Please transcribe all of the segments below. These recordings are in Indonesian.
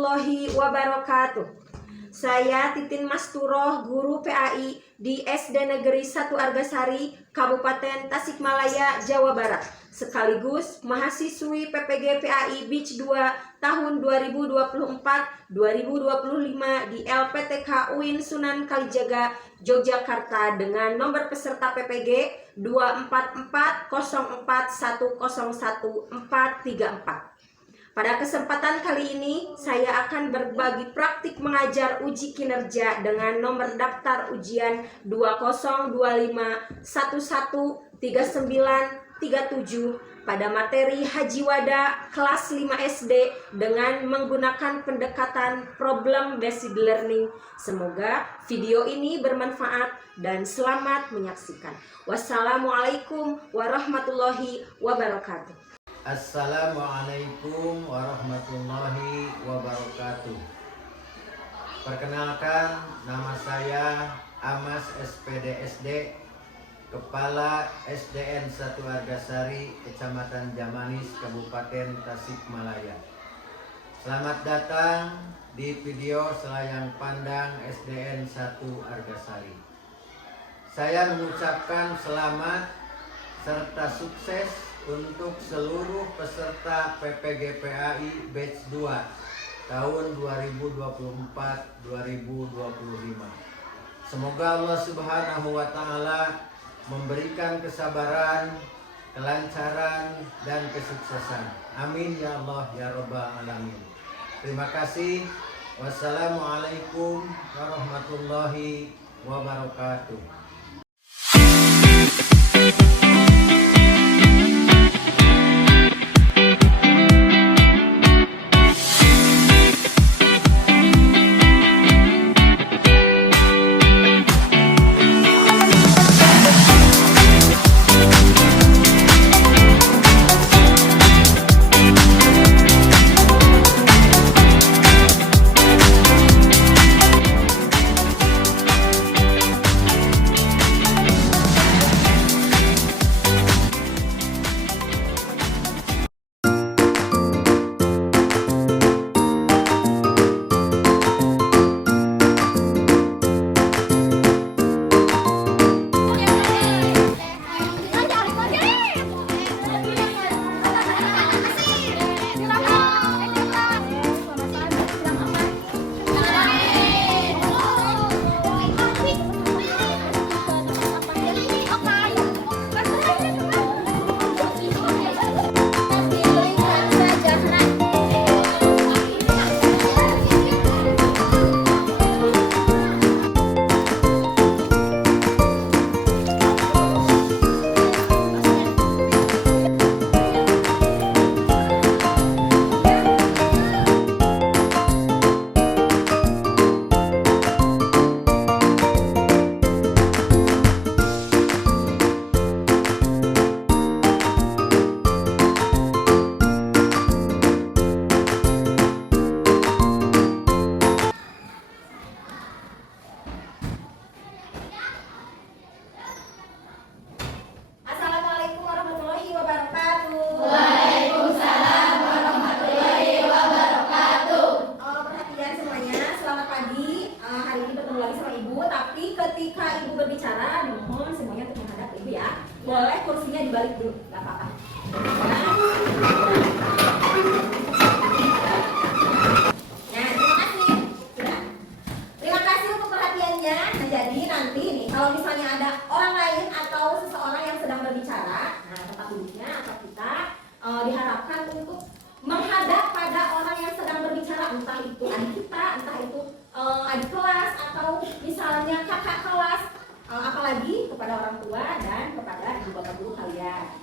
warahmatullahi wabarakatuh. Saya Titin Masturoh, guru PAI di SD Negeri 1 Argasari, Kabupaten Tasikmalaya, Jawa Barat, sekaligus mahasiswi PPG PAI Batch 2 tahun 2024-2025 di LPTK UIN Sunan Kalijaga, Yogyakarta dengan nomor peserta PPG 24404101434. Pada kesempatan kali ini, saya akan berbagi praktik mengajar uji kinerja dengan nomor daftar ujian 2025113937 pada materi Haji Wada kelas 5 SD dengan menggunakan pendekatan problem based learning. Semoga video ini bermanfaat dan selamat menyaksikan. Wassalamualaikum warahmatullahi wabarakatuh. Assalamualaikum warahmatullahi wabarakatuh. Perkenalkan, nama saya Amas SPD SD, Kepala SDN 1 Argasari, Kecamatan Jamanis, Kabupaten Tasikmalaya. Selamat datang di video Selayang Pandang SDN 1 Argasari. Saya mengucapkan selamat serta sukses untuk seluruh peserta PPG PAI Batch 2 tahun 2024-2025. Semoga Allah Subhanahu wa Ta'ala memberikan kesabaran, kelancaran, dan kesuksesan. Amin ya Allah ya Rabbal alamin. Terima kasih. Wassalamualaikum warahmatullahi wabarakatuh. Ketika ibu berbicara, dimohon semuanya untuk menghadap ibu ya. Boleh kursinya dibalik dulu, nggak apa-apa. Nah, terima kasih. Sudah. Terima kasih untuk perhatiannya. Nah, jadi nanti nih, kalau misalnya ada orang lain atau seseorang yang sedang berbicara, nah tempat duduknya atau kita diharapkan untuk menghadap pada orang yang sedang berbicara, entah itu adik kita, entah itu adik kelas, atau misalnya kakak kelas, apalagi kepada orang tua dan kepada ibu bapak guru kalian.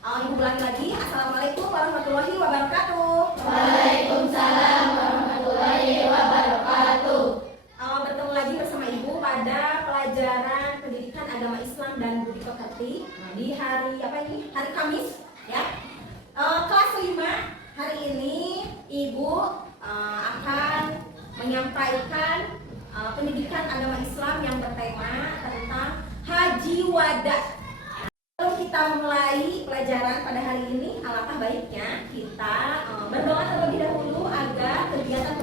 Ibu ulangi lagi. Assalamualaikum warahmatullahi wabarakatuh. Waalaikumsalam warahmatullahi wabarakatuh. Bertemu lagi bersama ibu pada pelajaran pendidikan agama Islam dan budi pekerti di hari apa ini? Hari Kamis, ya. Kelas 5. Hari ini ibu akan menyampaikan pendidikan agama Islam yang bertema tentang Haji Wada. Sebelum kita mulai pelajaran pada hari ini, alangkah baiknya kita berdoa terlebih dahulu agar kegiatan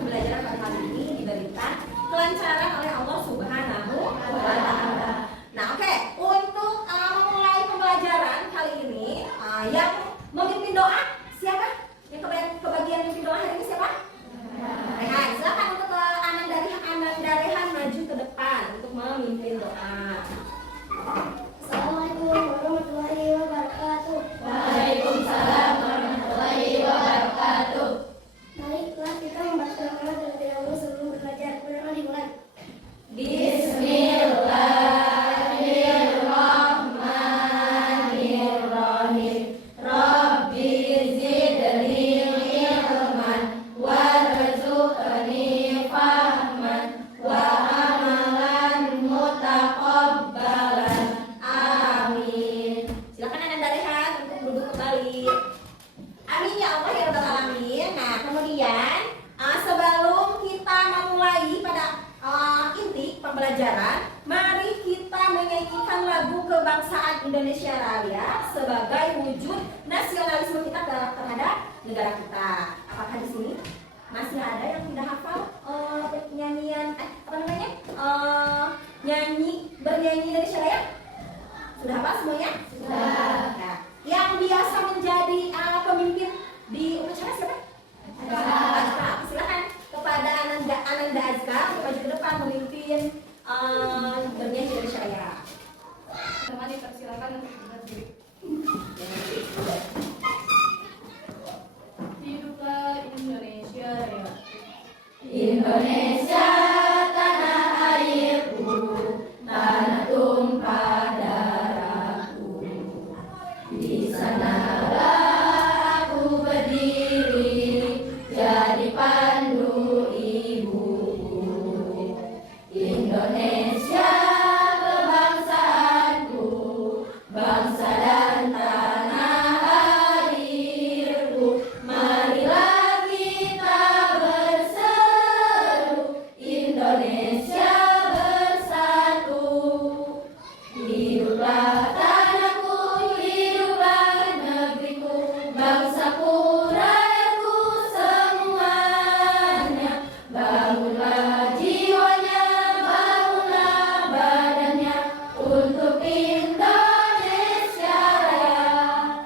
Indonesia Raya sebagai wujud nasionalisme kita terhadap negara kita. Apakah di sini masih ada yang tidak hafal nyanyian bernyanyi Indonesia Raya? Sudah hafal semuanya? Sudah. Nah, yang biasa menjadi pemimpin di upacara siapa? Azka. Silakan kepada Ananda Azka maju ke depan memimpin bernyanyi Indonesia Raya. Teman dipersilakan untuk berdiri. Hiduplah Indonesia Raya. Indonesia tanah airku, tanah tumpah darahku. Di sanalah aku berdiri, jadi pandu ibuku. Indonesia kebangsaanku, bangsa dan tanah airku. Marilah kita berseru, Indonesia bersatu. Hiduplah tanahku, hiduplah negeriku, bangsaku, rakyatku semuanya. Bangunlah jiwanya, bangunlah badannya untuk Indonesia Raya.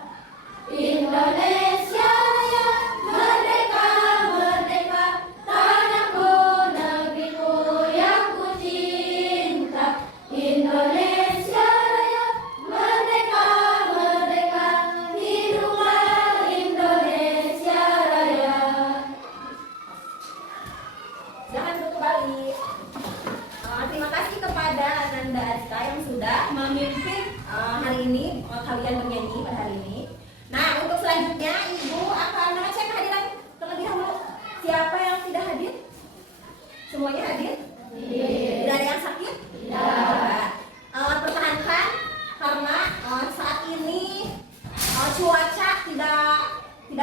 Indonesia Raya, merdeka, merdeka, tanahku, negeriku yang ku cinta. Indonesia Raya, merdeka, merdeka, hiduplah Indonesia Raya. Silakan duduk kembali. Terima kasih kepada Ananda Azka yang sudah memimpin hari ini kalian bernyanyi pada hari ini. Nah, untuk selanjutnya Ibu akan mengecek kehadiran terlebih dahulu. Siapa yang tidak hadir? Semuanya hadir? Tidak ada yang sakit? Tidak. Pertahankan karena saat ini cuaca tidak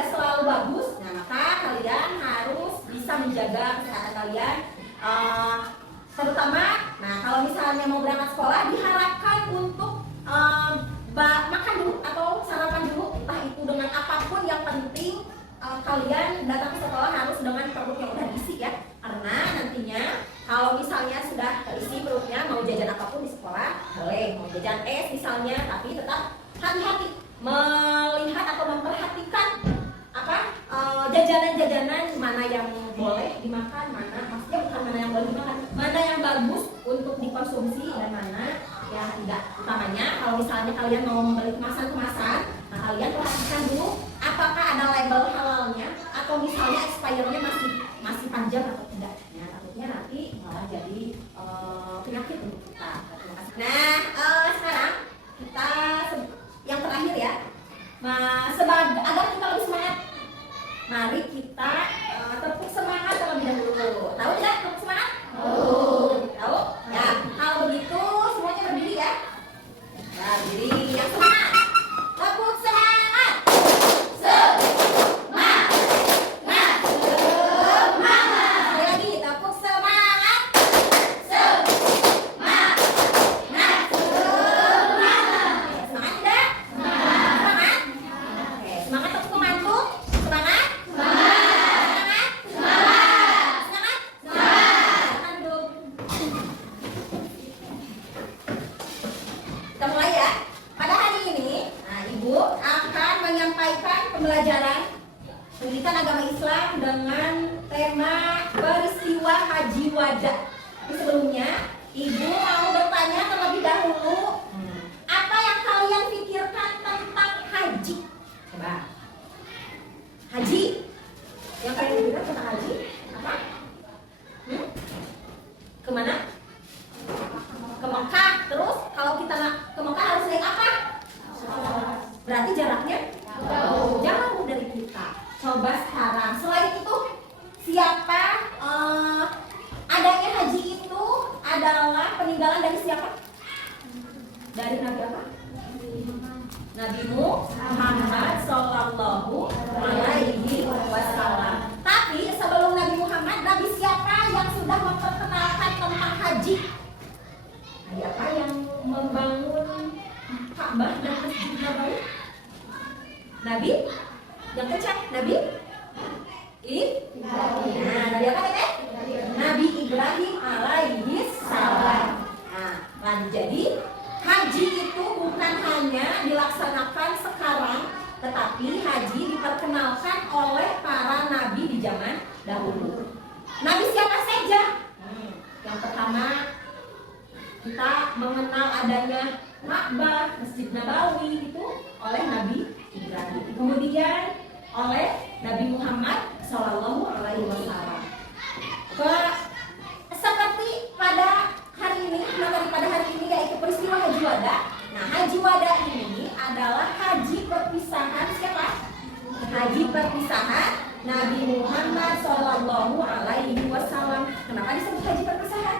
selalu bagus. Nah, maka kalian harus bisa menjaga kesehatan kalian. Terutama, nah kalau misalnya mau berangkat sekolah diharapkan untuk makan dulu atau sarapan dulu, entah itu dengan apapun yang penting. Kalian datang ke sekolah harus dengan perut yang udah diisi ya, karena nantinya kalau misalnya sudah terisi perutnya mau jajan apapun di sekolah boleh, mau jajan es misalnya, tapi tetap hati-hati melihat atau memperhatikan jajanan-jajanan mana yang boleh dimakan, maksudnya bukan mana yang boleh dimakan, mana yang bagus untuk dikonsumsi dan mana yang tidak. Utamanya kalau misalnya kalian mau membeli kemasan-kemasan, nah kalian perhatikan dulu apakah ada label halalnya atau misalnya expirednya masih panjang atau tidak. Ya, takutnya nanti malah jadi penyakit untuk kita. Terima kasih. Nah, sekarang kita yang terakhir ya, agar kita lebih semangat, mari kita tepuk semangat terlebih dahulu. Tahu tidak tepuk semangat? Tahu? Ya, kalau begitu semuanya berdiri ya. Nah, berdiri yang semangat. Tepuk semangat. Semangat, Semangat. Sekali lagi, tepuk semangat. semangat, Semangat tidak? Semangat. Oke, semangat tepuk pembantu. Semangat. Semangat. Semangat. Silakan duduk. Kita mulai ya. Pada hari ini, nah, Ibu akan menyampaikan pembelajaran pendidikan agama Islam dengan tema peristiwa Haji Wada. Tapi sebelumnya, Ibu mau bertanya terlebih dahulu, apa yang kalian pikirkan tentang haji? Coba. Haji? Yang kalian pikirkan tentang haji? Apa? Kemana? Ke Mekah. Terus kalau kita ke Mekah harus naik apa? Berarti jaraknya jauh dari kita. Coba sekarang, selain itu siapa adanya haji itu adalah peninggalan dari siapa? Dari Nabi apa? Nabi Muhammad Sallallahu Alaihi Wasallam. Tapi sebelum Nabi Muhammad, Nabi siapa yang sudah memperkenalkan tentang haji? Nabi apa yang membangun Ka'bah dan Masjid Nabawi? Nabi yang kencang, Nabi Nah, Nabi apa teh? Nabi Ibrahim alaihi salam. Nah, jadi haji itu bukan hanya dilaksanakan sekarang, tetapi haji diperkenalkan oleh para nabi di zaman dahulu. Nabi siapa saja? Yang pertama, kita mengenal adanya Ka'bah, Masjid Nabawi itu oleh Nabi Ibrahim. Kemudian oleh Nabi Muhammad Shallallahu Alaihi Wasallam. Seperti pada hari ini, materi pada hari ini yaitu peristiwa Haji Wada. Nah, Haji Wada ini adalah haji perpisahan siapa? Haji perpisahan Nabi Muhammad Shallallahu Alaihi Wasallam. Kenapa disebut haji perpisahan?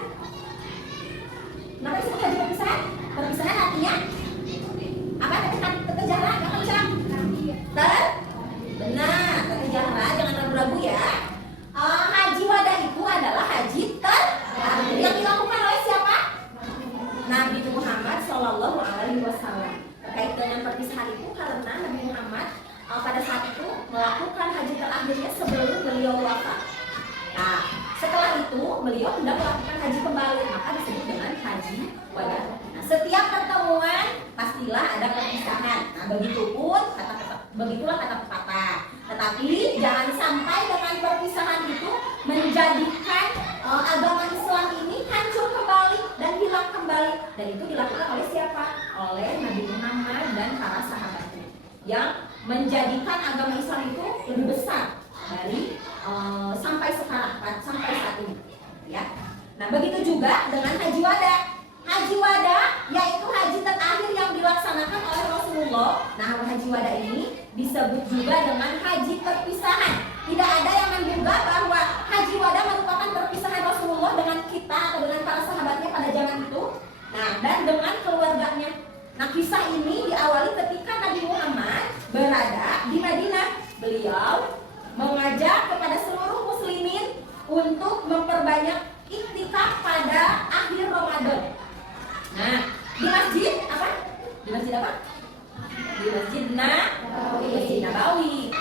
Kenapa disebut haji perpisahan? Perpisahan artinya apa? Terkejaran, yang kencang. Benar, terkejaran, jangan ragu-ragu ya. Haji Wada itu adalah haji terakhir yang dilakukan oleh siapa? Nabi Muhammad Shallallahu Alaihi Wasallam. Terkait dengan perpisahan itu karena Nabi Muhammad pada saat itu melakukan haji terakhirnya sebelum beliau wafat. Nah, setelah itu beliau hendak melakukan haji kembali, maka disebut dengan haji wada. Nah, setiap pertemuan pastilah ada perpisahan. Nah, begitulah kata pepatah. Tetapi jangan sampai dengan perpisahan itu menjadikan agama Islam ini hancur kembali dan hilang kembali. Dan itu dilakukan oleh siapa? Oleh Nabi Muhammad dan para sahabatnya, yang menjadikan agama Islam itu lebih besar dari sampai sekarang, sampai saat ini. Ya. Nah, begitu juga dengan haji wada. Haji wada yaitu haji terakhir yang dilaksanakan oleh Rasulullah. Nah, haji wada ini disebut juga dengan haji perpisahan. Tidak ada yang menduga bahwa haji wada merupakan perpisahan Rasulullah dengan kita atau dengan para sahabatnya pada zaman itu. Nah, dan dengan keluarganya. Nah, kisah ini diawali ketika Nabi Muhammad berada di Madinah. Beliau mengajak kepada seluruh muslimin untuk memperbanyak iktikaf pada akhir Ramadan. Nah, di masjid apa? Di masjid apa? Di Masjid Nabawi.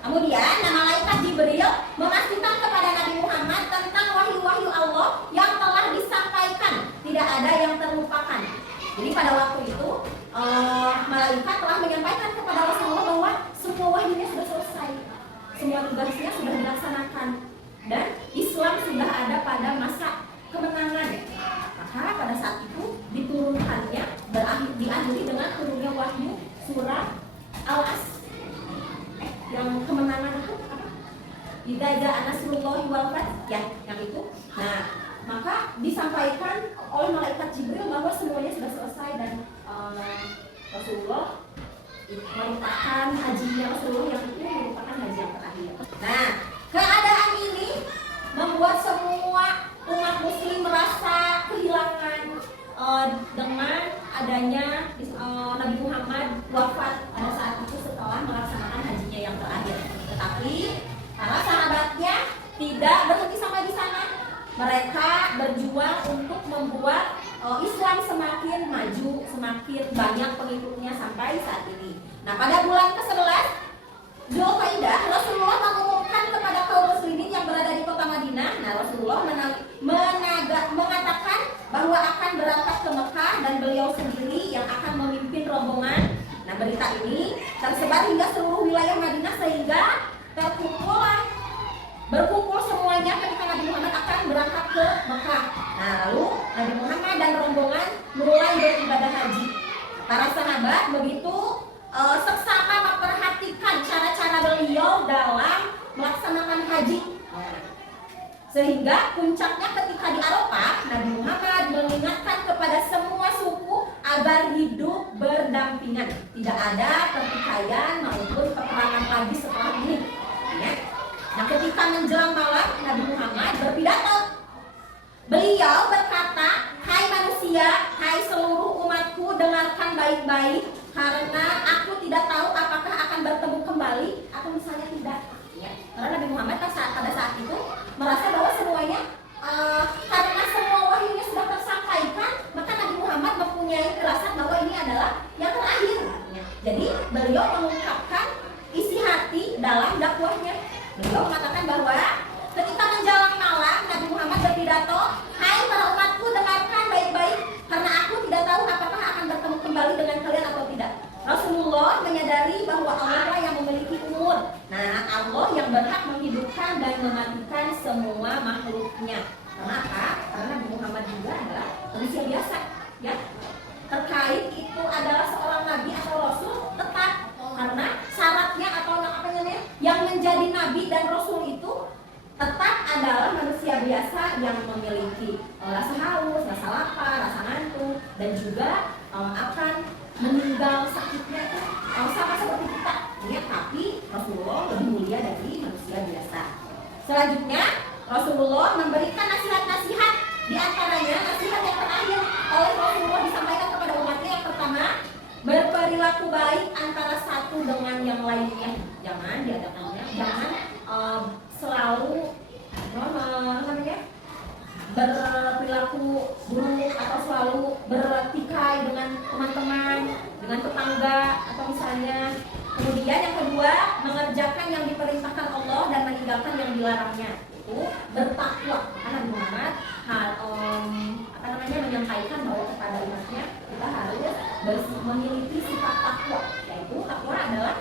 Kemudian malaikat Jibril memastikan kepada Nabi Muhammad tentang wahyu-wahyu Allah yang telah disampaikan, tidak ada yang terlupakan. Jadi pada waktu itu malaikat telah menyampaikan kepada Rasulullah bahwa semua wahyunya sudah selesai, semua tugasnya sudah dilaksanakan, dan Islam sudah ada pada masa kemenangan. Maka pada saat itu diturunkannya, diakhiri dengan turunnya wahyu surah Al-As. Yang kemenangan itu apa? Idza ja'a nasrullahi wal fath, ya, yang itu. Nah, maka disampaikan oleh malaikat Jibril bahwa semuanya sudah selesai dan Rasulullah merupakan hajinya Rasulullah yang itu merupakan haji yang terakhir. Nah, keadaan ini membuat semua umat muslim merasa kehilangan dengan adanya Nabi Muhammad wafat pada saat itu setelah melaksanakan hajinya yang terakhir. Tetapi para sahabatnya tidak berhenti sampai di sana. Mereka berjuang untuk membuat Islam semakin maju, semakin banyak pengikutnya sampai saat ini. Nah, pada bulan ke-11 Dzulqa'dah, Rasulullah mengumumkan kepada kaum muslimin yang berada di kota Madinah. Nah, Rasulullah mengatakan bahwa akan berangkat ke Mekah dan beliau sendiri yang akan memimpin rombongan. Nah, berita ini tersebar hingga seluruh wilayah Madinah sehingga berkumpul semuanya ketika Nabi Muhammad akan berangkat ke Mekah. Nah, lalu Nabi Muhammad dan rombongan mulai beribadah haji. Para sahabat begitu seksama memperhatikan cara-cara beliau dalam melaksanakan haji. Sehingga puncaknya ketika di Arafah, Nabi Muhammad mengingatkan kepada semua suku agar hidup berdampingan. Tidak ada pertikaian maupun peperangan lagi setelah ini. Ya. Nah, ketika menjelang malam, Nabi Muhammad berpidato. Beliau berkata, "Hai manusia, hai seluruh umatku, dengarkan baik-baik, karena aku tidak tahu apakah akan bertemu kembali atau misalnya tidak." Ya. Karena Nabi Muhammad pada saat itu merasa bahwa semuanya karena semua wahyunya sudah tersampaikan, maka Nabi Muhammad mempunyai firasat bahwa ini adalah yang terakhir. Jadi beliau mengungkapkan isi hati dalam dakwahnya. Beliau mengatakan bahwa ketika menjelang malam Nabi Muhammad berpidato, "Hai para umatku, dengarkan baik-baik karena aku tidak tahu apakah akan bertemu kembali dengan kalian atau tidak." Rasulullah menyadari bahwa Allah lah yang memiliki umur. Nah, Allah yang berhak menghidupkan dan mematikan semua makhluknya. Kenapa? Karena Nabi Muhammad juga adalah manusia biasa, ya. Terkait itu adalah seorang nabi atau rasul, tetap karena syaratnya atau apa namanya yang menjadi nabi dan rasul itu tetap adalah manusia biasa yang memiliki rasa haus, rasa lapar, rasa ngantuk, dan juga akan meninggal sakitnya itu sama seperti kita, ya. Tapi Rasulullah lebih mulia dari manusia biasa. Selanjutnya Rasulullah memberikan nasihat-nasihat, di antaranya nasihat yang terakhir oleh Rasulullah disampaikan kepada umatnya. Yang pertama, berperilaku baik antara satu dengan yang lainnya. Jangan diadakannya, jangan selalu berperilaku buruk atau selalu bertikai dengan teman-teman, dengan tetangga atau misalnya. Kemudian yang kedua, mengerjakan yang diperintahkan Allah dan meninggalkan yang dilarangnya. Itu bertakwa. Karena Nabi Muhammad menyampaikan bahwa kepada umatnya kita harus memiliki sifat takwa, yaitu takwa adalah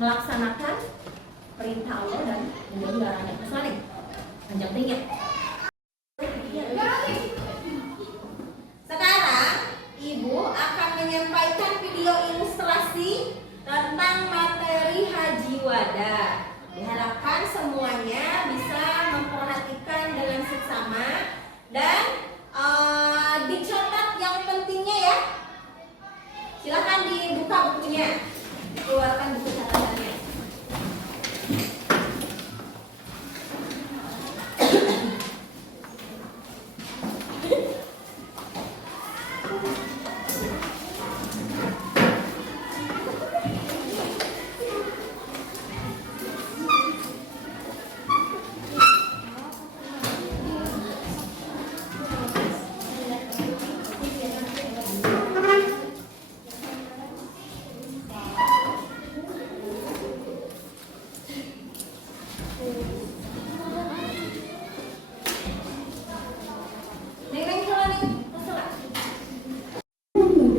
melaksanakan perintah Allah dan menjauhi larangan. Kecuali panjang tinggi. Sekarang Ibu akan menyampaikan video ilustrasi tentang materi Haji Wada. Diharapkan semuanya bisa memperhatikan dengan seksama dan dicatat yang pentingnya, ya. Silakan dibuka bukunya, keluarkan buku catatannya.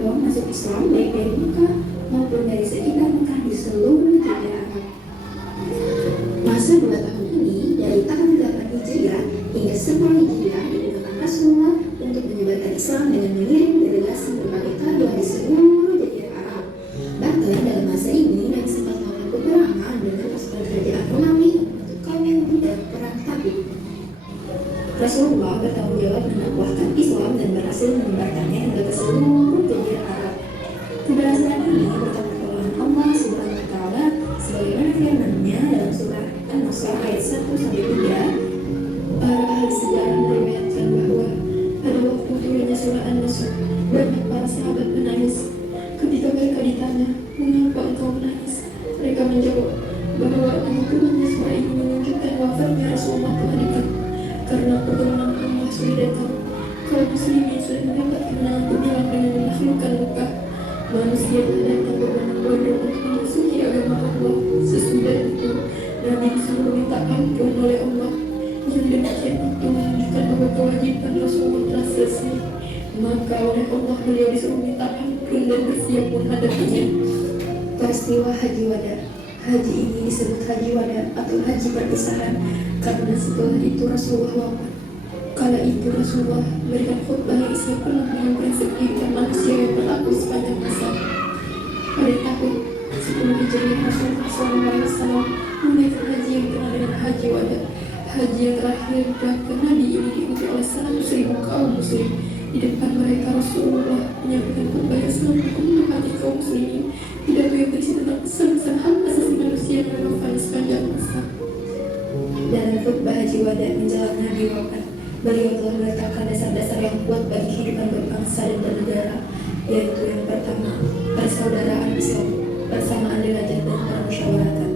Masuk Islam baik dari Mekah maupun dari sekitar Mekah di seluruh Jazirah Arab. Masa 2 tahun ini dari tahun 8 Hijriah hingga 10 Hijriah digunakan Rasulullah untuk menyebarkan Islam dengan mengirim delegasi berbagai tabiah di seluruh Jazirah Arab. Bahkan dalam masa ini Nabi sempat melakukan peperangan dengan pasukan kerajaan Romawi untuk kaum Yahudi dalam perang Tabuk. Rasulullah bertanggung jawab mendakwahkan Islam dan berhasil menyebarkannya hingga ke seluruh Jazirah Arab. Keberhasilan ini bertolak dari Allah Subhanahu wa Ta'ala sebagaimana firman-Nya dalam surah An-Nasr ayat 1-3. Para ahli sejarah meriwayatkan bahwa pada waktu turunnya surah An-Nasr, banyak para sahabat menangis. Ketika mereka ditanya, "Mengapa engkau menangis?" Mereka menjawab bahwa turunnya surah ini menunjukkan wafatnya Rasulullah telah dekat. Karena pertolongan Allah sudah datang, kaum muslimin sudah mendapat kemenangan gemilang dengan menaklukkan Mekah. Manusia telah datang berbondong-bondong untuk memasuki agama Allah. Sesudah itu, Nabi disuruh minta ampun oleh Allah. Yang demikian itu menunjukkan bahwa kewajiban Rasulullah telah selesai. Maka oleh Allah beliau disuruh minta ampun dan bersiap menghadapinya. Peristiwa Haji Wada. Haji ini disebut Haji Wada atau Haji perpisahan karena setelah itu Rasulullah wafat. Kala itu Rasulullah memberikan khutbah yang isinya penuh dengan prinsip kehidupan manusia yang berlaku sepanjang masa. Pada tahun 10 Hijriah Rasulullah SAW menunaikan haji yang dikenal dengan Haji Wada. Haji yang terakhir dan Nabi ini diikuti oleh 100.000 kaum muslim. Di depan mereka Rasulullah menyampaikan khutbah yang selalu membuka hati kaum muslimin. Pidato yang berisi tentang pesan-pesan hak asasi manusia yang relevan sepanjang masa. Dalam khutbah Haji Wada menjelang Nabi wafat, beliau telah meletakkan dasar-dasar yang kuat bagi kehidupan berbangsa dan bernegara, yaitu yang pertama, persaudaraan Islam, persamaan derajat dan permusyawaratan.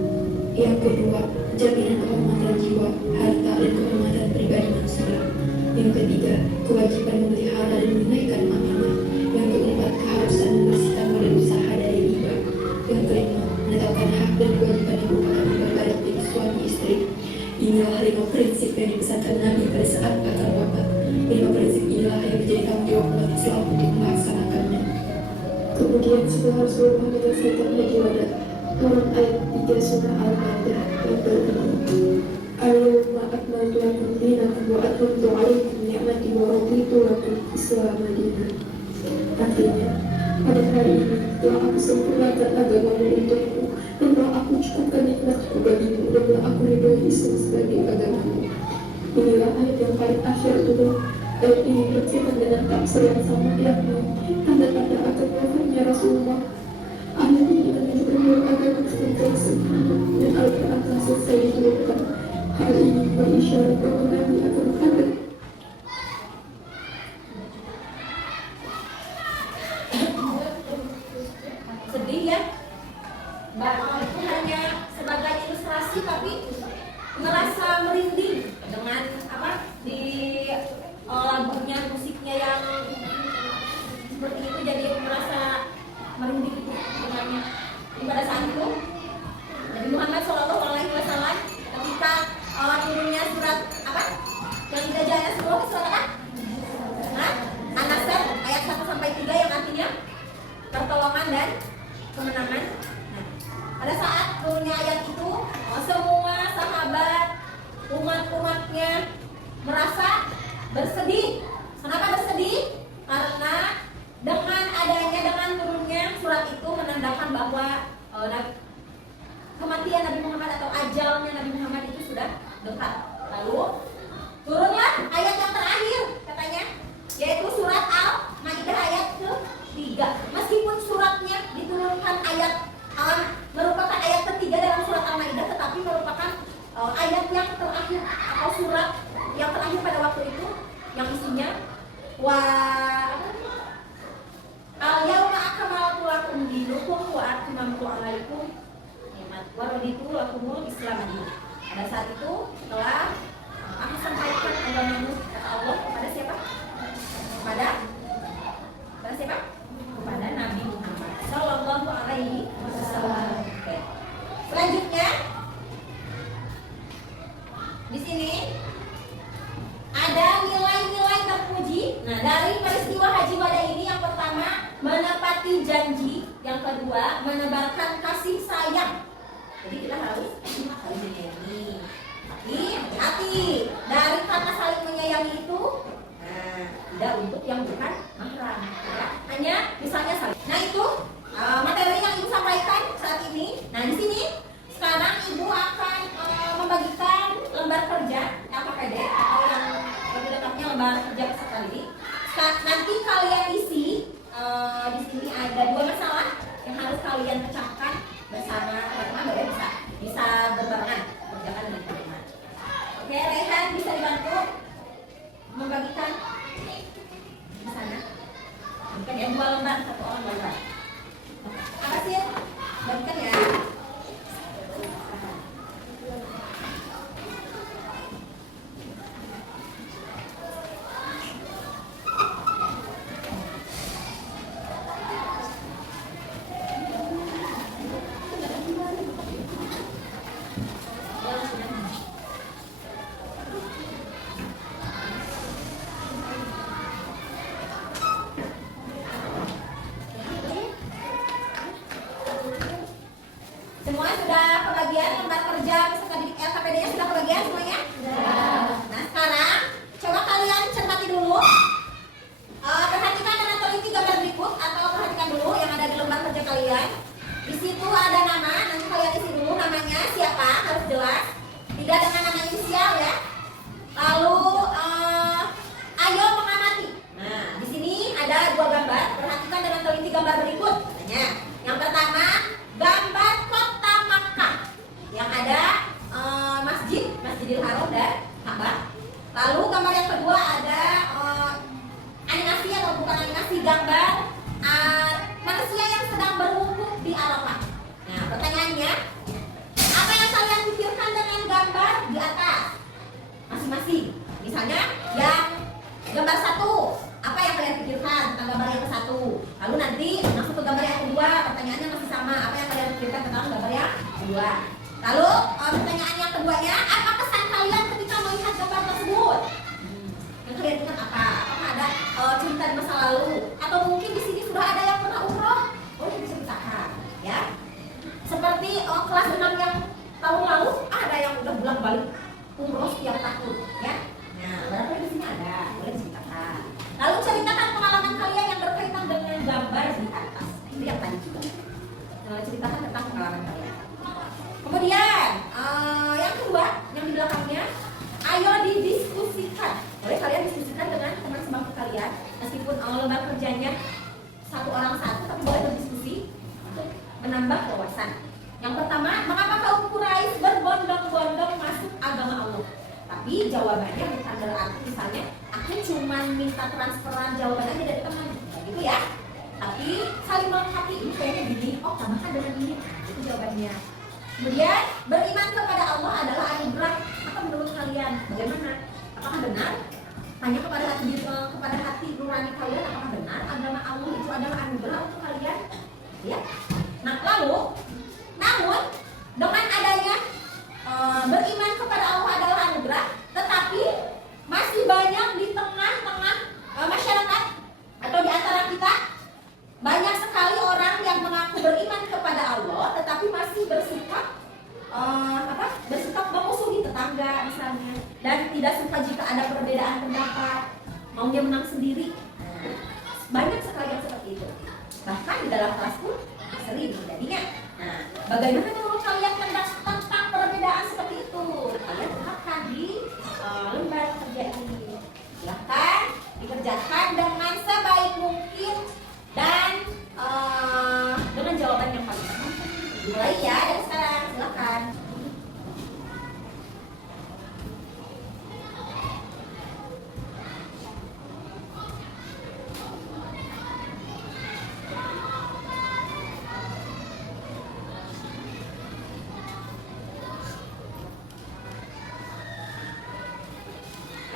Yang kedua, jaminan kehormatan jiwa, harta dan kehormatan pribadi manusia. Yang ketiga, kewajiban memelihara dan menunaikan amanah. Yang keempat, keharusan membersihkan badan usaha Kemudian setelah Rasulullah menyelesaikan haji wada, turun ayat 3 surah Al-Maidah yang berbunyi, Al-yawma akmaltu lakum dinakum wa atmamtu alaikum ni'mati wa raditu lakum Islam dinan. Artinya, pada hari ini telah aku sempurnakan agamamu untukmu, dan telah aku cukupkan nikmatku bagimu, dan telah aku ridhoi Islam sebagai agamamu. Inilah ayat yang paling akhir turun. Ayat ini berkaitan dengan tafsir yang sama, yakni tanda-tanda akan wafatnya Rasulullah. Ayat ini menunjukkan bahwa agama Islam telah sempurna dan Al-Quran telah selesai diturunkan. Hal ini berisyarat bahwa Nabi akan ada. Sedih ya, Mbak itu hanya sebagai ilustrasi tapi merasa merinding dengan apa di lagunya, musiknya yang seperti itu, jadi merasa merinding itu dengannya. Pada saat itu Nabi Muhammad SAW ketika turunnya surat apa yang tidak jana surat apa? An-Nasr ayat 1-3 yang artinya pertolongan dan kemenangan. Nah, pada saat turunnya ayat itu, semua sahabat, umat-umatnya merasa bersedih. Kenapa bersedih? Karena dengan turunnya surat itu menandakan bahwa kematian Nabi Muhammad atau ajalnya Nabi Muhammad itu sudah dekat. Lalu turunlah ayat yang terakhir katanya, yaitu surat Al-Maidah ayat ke-3. Meskipun suratnya diturunkan merupakan ayat ketiga dalam surat Al-Maidah, tetapi merupakan ayat yang terakhir atau surat yang terakhir pada waktu itu, yang isinya al-yawma akmaltu lakum dinakum wa atmamtu alaikum ni'mati wa raditu lakumul Islam dinan. Pada saat itu telah aku sampaikan agamamu, kata Allah, kepada siapa? Kepada siapa? Kepada Nabi Muhammad sallallahu alaihi wasallam. Oke. Selanjutnya di sini ada nilai-nilai terpuji. Nah, dari peristiwa Haji Wada ini, yang pertama menepati janji, yang kedua menebarkan kasih sayang. Jadi kita harus saling menyayangi. Tapi hati dari kata saling menyayangi itu, tidak untuk yang bukan mahram, ya. Hanya misalnya saling. Nah itu materi yang ibu sampaikan saat ini. Nah di sini sekarang ibu akan membagikan lembar kerja LKPD atau yang lebih dekatnya lembar kerja peserta didik. Nanti kalian isi di sini ada 2 masalah yang harus kalian pecahkan bersama teman-teman, ya, bisa berbarengan kerjakan dengan teman-teman. Oke, Rehan bisa dibantu membagikan di sana. Bukan ya, 2 lembar, 1 orang 2 lembar. Apa sih? Bagikan ya. Semua sudah kebagian lembar kerja peserta didik LKPD-nya, sudah kebagian semuanya? Sudah. Nah sekarang coba kalian cermati dulu, perhatikan dengan teliti gambar berikut, atau perhatikan dulu yang ada di lembar kerja kalian. Di situ ada nama, nanti kalian isi dulu namanya siapa, harus jelas, tidak dengan nama inisial ya. Lalu ayo mengamati. Nah di sini ada 2 gambar, perhatikan dengan teliti gambar berikut. Yang pertama gambar kota Makkah yang ada Masjidil Haram dan Ka'bah. Lalu gambar yang kedua ada animasi atau bukan animasi, gambar manusia yang sedang berwukuf di Arafah. Nah pertanyaannya, apa yang kalian pikirkan dengan gambar di atas masing-masing? Misalnya yang gambar 1, apa yang kalian pikirkan tentang gambar yang ke-1? Lalu nanti masuk ke gambar yang kedua, pertanyaannya masih sama, apa yang kalian pikirkan tentang gambar yang kedua? Lalu pertanyaan yang keduanya, apa kesan kalian ketika melihat gambar tersebut? Yang kalian ingat apa? Apakah ada cerita di masa lalu? Atau mungkin di sini sudah ada yang pernah umroh Oh, diceritakan, ya. Seperti kelas 6 yang tahun lalu ada yang udah bolak-balik umroh setiap tahun, ya. Nah, berapa di sini ada, boleh diceritakan. Lalu ceritakan pengalaman kalian yang berkaitan dengan gambar di atas. Itu yang tadi juga. Ceritakan tentang pengalaman kalian. Kemudian yang kedua, yang di belakangnya, ayo didiskusikan. Boleh kalian diskusikan dengan teman sebangku kalian, meskipun lembar kerjanya satu orang satu, tapi boleh berdiskusi untuk menambah wawasan. Yang pertama, mengapa kaum Quraisy berbondong-bondong masuk agama Allah? Tapi jawabannya bukan berarti misalnya aku cuma minta transferan jawaban aja dari teman, gitu ya. Tapi saling melengkapi, ini kayaknya gini, oh tambahkan dengan ini, itu jawabannya. Kemudian beriman kepada Allah adalah anugerah. Apa menurut kalian? Bagaimana? Apakah benar? Tanya kepada hati nurani kalian, apakah benar agama Allah itu adalah anugerah untuk kalian? Ya. Nah, namun dengan adanya beriman kepada Allah adalah anugerah, tetapi masih banyak di tengah-tengah masyarakat atau di antara kita banyak sekali orang yang mengaku beriman kepada Allah, tetapi masih bersikap memusuhi tetangga misalnya, dan tidak suka jika ada perbedaan pendapat, maunya menang sendiri. Banyak sekali yang seperti itu. Bahkan di dalam kelas pun sering terjadinya. Nah, bagaimana menurut kalian tentang perbedaan seperti itu? Kalian ungkapkan di lembar kerja ini. Silahkan dikerjakan dengan sebaik mungkin dan dengan jawaban yang paling tepat. Mulai ya dari sekarang, silahkan.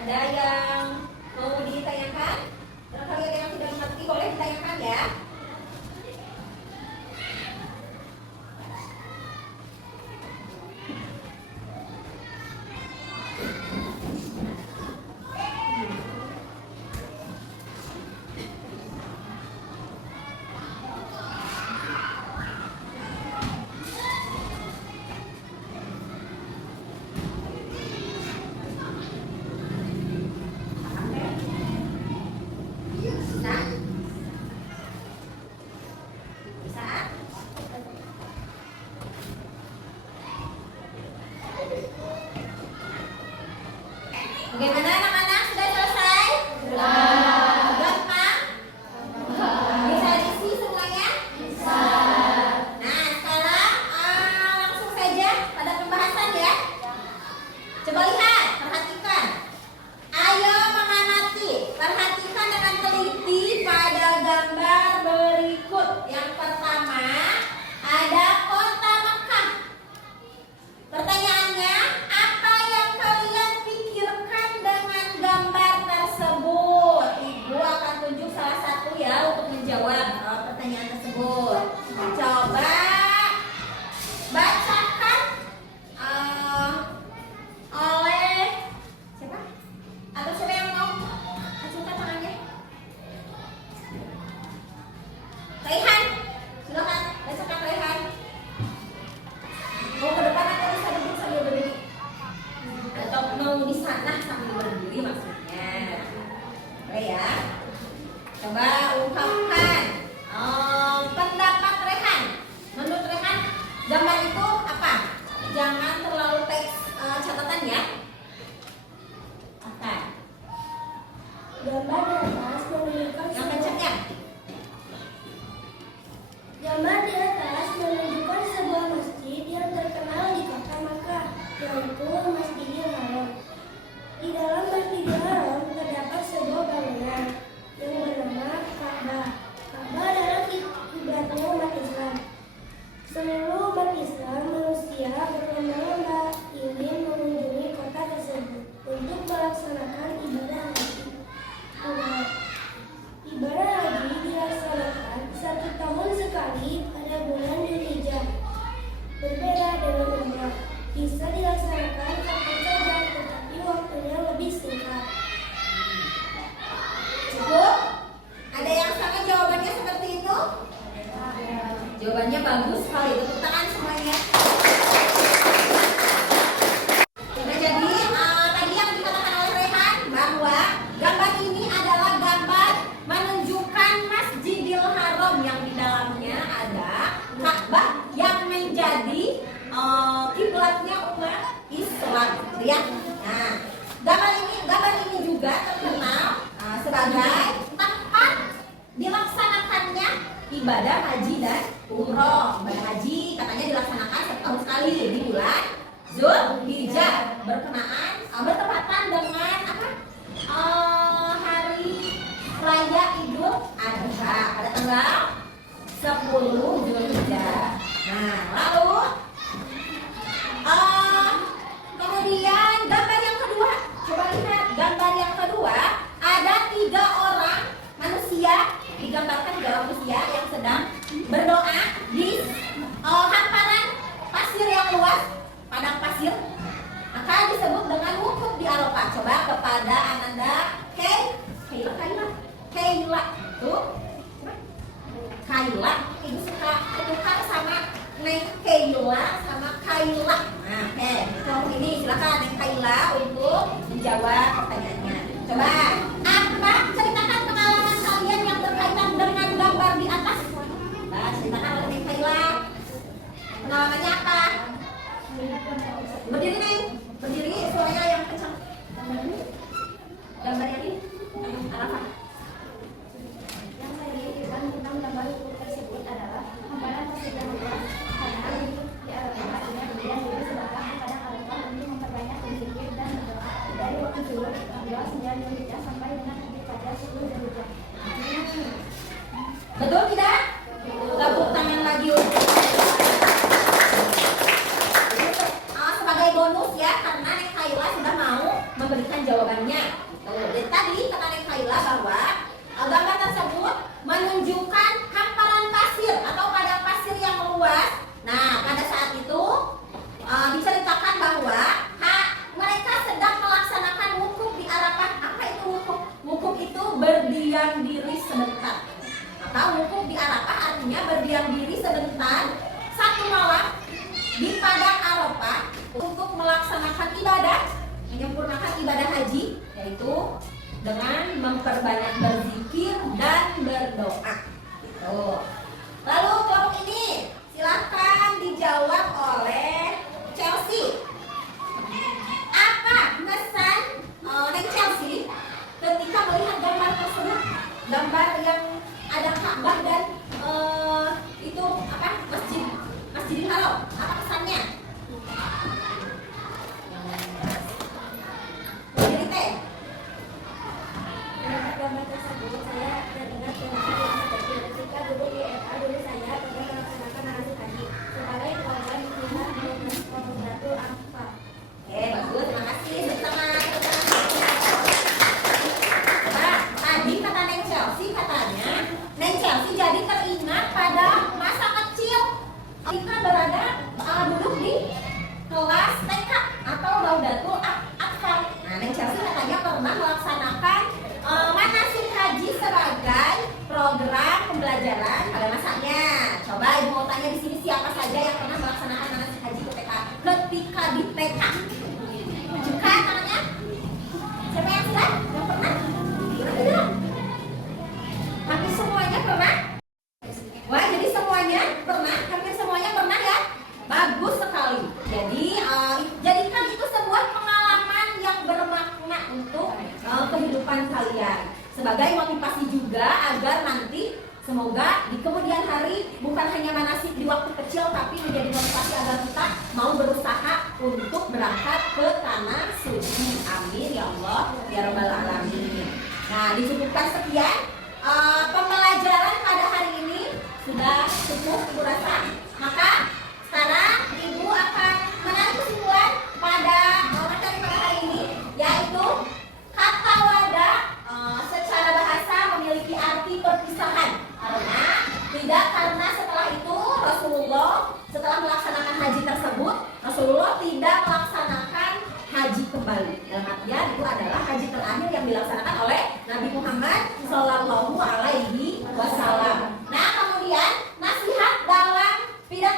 Ada yang mau ditanyakan? Barangkali ada yang tidak mengerti, boleh ditanyakan ya. Bagaimana anak-anak, sudah selesai? Sudah. Gampang? Bisa diisi semuanya? Bisa. Nah, sekarang langsung saja pada pembahasan ya. Coba lihat, perhatikan. Ayo mengamati, perhatikan dengan teliti pada gambar berikut. Yang pertama, ada kota Mekah. Pertanyaannya, apa yang kalian pikirkan dengan gambar tersebut? Ibu akan tunjuk salah satu ya untuk menjawab pertanyaan tersebut. Coba bacakan oleh siapa? Atau siapa yang mau acungkan tangannya? Raihan, silakan bacakan Raihan. Mau ke depan atau bisa duduk sambil berdiri? Atau mau di sana sambil berdiri maksudnya? Boleh ya? Coba ungkapkan pendapat Rehan. Menurut Rehan, gambar itu apa? Jangan terlalu teks catatan ya. Apa? Gambar di atas menunjukkan Yang kencangnya? Gambar di atas menunjukkan sebuah masjid yang terkenal di kota Makkah, yaitu Masjidil Haram. Di dalam Masjidil Haram terdapat sebuah bangunan yang bernama Ka'bah. Ka'bah adalah kiblatnya umat Islam. Seluruh umat Islam manusia berlomba-lomba ingin mengunjungi kota tersebut untuk melaksanakan ibadah haji. Ibadah haji dilaksanakan 1 tahun sekali pada bulan Dzulhijjah. Berbeda dengan umrah, bisa dilaksanakan kapan saja, tetapi waktunya lebih singkat. Cukup? Ada yang sama jawabannya seperti itu? bagus sekali. Tepuk tangan semuanya. Nah, jadi tadi yang dikatakan oleh Rehan bahwa gambar ini adalah gambar menunjukkan Masjidil Haram yang di dalamnya ada Ka'bah yang menjadi kiblatnya umat Islam, ya. Nah, gambar ini juga terkenal sebagai tempat dilaksanakannya ibadah haji dan umroh. Ibadah haji katanya dilaksanakan setahun sekali di bulan Zulhijjah, bertepatan dengan hari raya Idul Adha pada tanggal 10 Zulhijjah. Nah, lalu kemudian gambar yang kedua, coba lihat gambar yang kedua, ada 3 orang manusia, digambarkan 3 orang manusia yang sedang berdoa di hamparan pasir yang luas, padang pasir, maka disebut dengan wukuf di Arafah. Coba kepada Ananda Kaila, ibu suka tukar sama Neng Kaila sama Kaila. Nah, kalau ini silakan Neng Kaila untuk menjawab pertanyaannya. Coba, apa ceritakan pengalaman kalian yang berkaitan dengan gambar di atas? Nah, ceritakan oleh Neng Kaila. Pengalamannya apa? Berdiri Neng, berdiri, suaranya yang kencang. Gambar yang ini, Arafah. Yang saya inginkan tentang gambar wukuf tersebut adalah hamparan pasir yang luas karena di Arafah artinya berdiri sedangkan pada Arafah untuk memperbanyak berzikir dan berdoa dari waktu zuhur tanggal 9 Zulhijjah sampai dengan nanti pada 10 Zulhijjah. Betul tidak? Tepuk tangan lagi untuk sebagai bonus ya, karena Neng Kaila sudah mau memberikan jawabannya. Dari tadi kata Neng Kaila bahwa gambar tersebut menunjukkan hamparan pasir atau padang pasir yang luas. Nah, pada saat itu diceritakan bahwa mereka sedang melaksanakan wukuf di Arafah. Apa itu wukuf? Wukuf itu berdiam diri sebentar. Maka wukuf di Arafah artinya berdiam diri sebentar, 1 malam di padang Arafah untuk melaksanakan ibadah, menyempurnakan ibadah haji, yaitu dengan memperbanyak berzikir dan berdoa. Gitu. Lalu kelompok ini silakan dijawab oleh Chelsea. Apa kesan Neng Chelsea ketika melihat gambar tersebut? Gambar yang ada Ka'bah dan itu apa? Masjidil Haram. Apa kesannya? Jadi teh. Melihat gambar tersebut, saya teringat dengan hal yang seperti ketika dulu di FA dulu saya pernah melaksanakan manasik haji sebagai korban melihat Baitul Arafah. Bagus, terima kasih. Bersama. Nah, tadi kata Neng Chelsea katanya, Neng Chelsea jadi teringat pada masa kecil ketika berada duduk di kelas TK atau Laudatul Atfal. Nah, Neng Chelsea katanya pernah melaksanakan manasik haji sebagai program pembelajaran pada masanya. Coba ibu mau tanya di sini siapa saja yang pernah melaksanakan manasik haji ketika di TK? Bukan tangannya? Siapa yang sudah? Yang pernah? Tidak. Hampir semuanya pernah? Wah, jadi semuanya pernah? Hampir semuanya pernah ya? Bagus sekali. Jadi jadikan itu sebuah pengalaman yang bermakna untuk kehidupan kalian, sebagai motivasi juga agar nanti semoga di kemudian hari bukan hanya manasik di waktu kecil, tapi menjadi motivasi agar kita mau berusaha untuk berangkat ke tanah suci. Amin ya Allah ya Rabbal Alamin. Nah, dicukupkan sekian pembelajaran pada hari ini, sudah cukup Ibu rasa. Maka sekarang Ibu akan menarik kesimpulan pada materi pada hari ini, yaitu kata wadah secara bahasa memiliki arti perpisahan. Karena setelah itu Rasulullah setelah melaksanakan haji tersebut, Rasulullah tidak melaksanakan haji kembali. Dalam artian itu adalah haji terakhir yang dilaksanakan oleh Nabi Muhammad Shallallahu Alaihi Wasallam. Nah, kemudian nasihat dalam pidato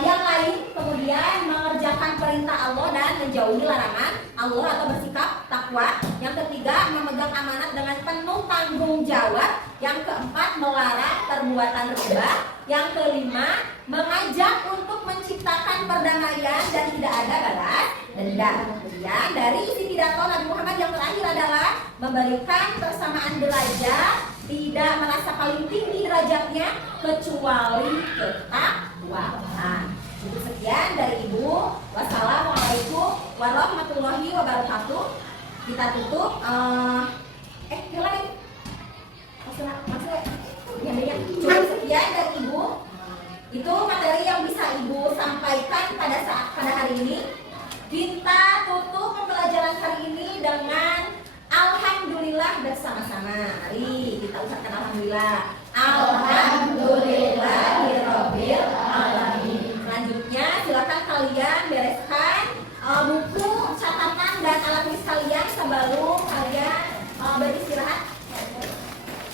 Yang lain kemudian mengerjakan perintah Allah dan menjauhi larangan Allah atau bersikap takwa. Yang ketiga, memegang amanat dengan penuh tanggung jawab. Yang keempat, melarang perbuatan riba. Yang kelima, mengajak untuk menciptakan perdamaian dan tidak ada balas dendam. Kemudian dari isi pidato Nabi Muhammad yang terakhir adalah memberikan persamaan derajat, tidak merasa paling tinggi derajatnya kecuali ketakwaan. Itu sekian dari Ibu. Wassalamualaikum warahmatullahi wabarakatuh. Kita tutup. Yang lain. Maksudnya. Cuma sekian dari Ibu. Itu materi yang bisa Ibu sampaikan pada hari ini. Kita tutup pembelajaran hari ini dengan alhamdulillah bersama-sama. Mari kita ucapkan alhamdulillah. Alhamdulillahirabbil alamin. Selanjutnya silakan kalian bereskan buku, catatan dan alat tulis kalian sebelum kalian beristirahat.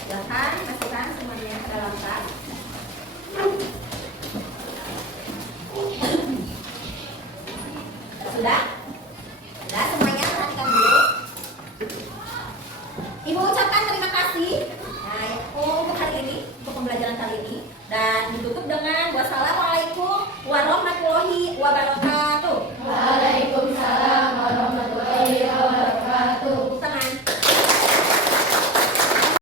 Silakan masukkan semuanya ke dalam tas. Sudah? Sudah semuanya, perhatikan dulu. Ibu ucapkan terima kasih untuk hari ini, untuk pembelajaran kali ini, dan ditutup dengan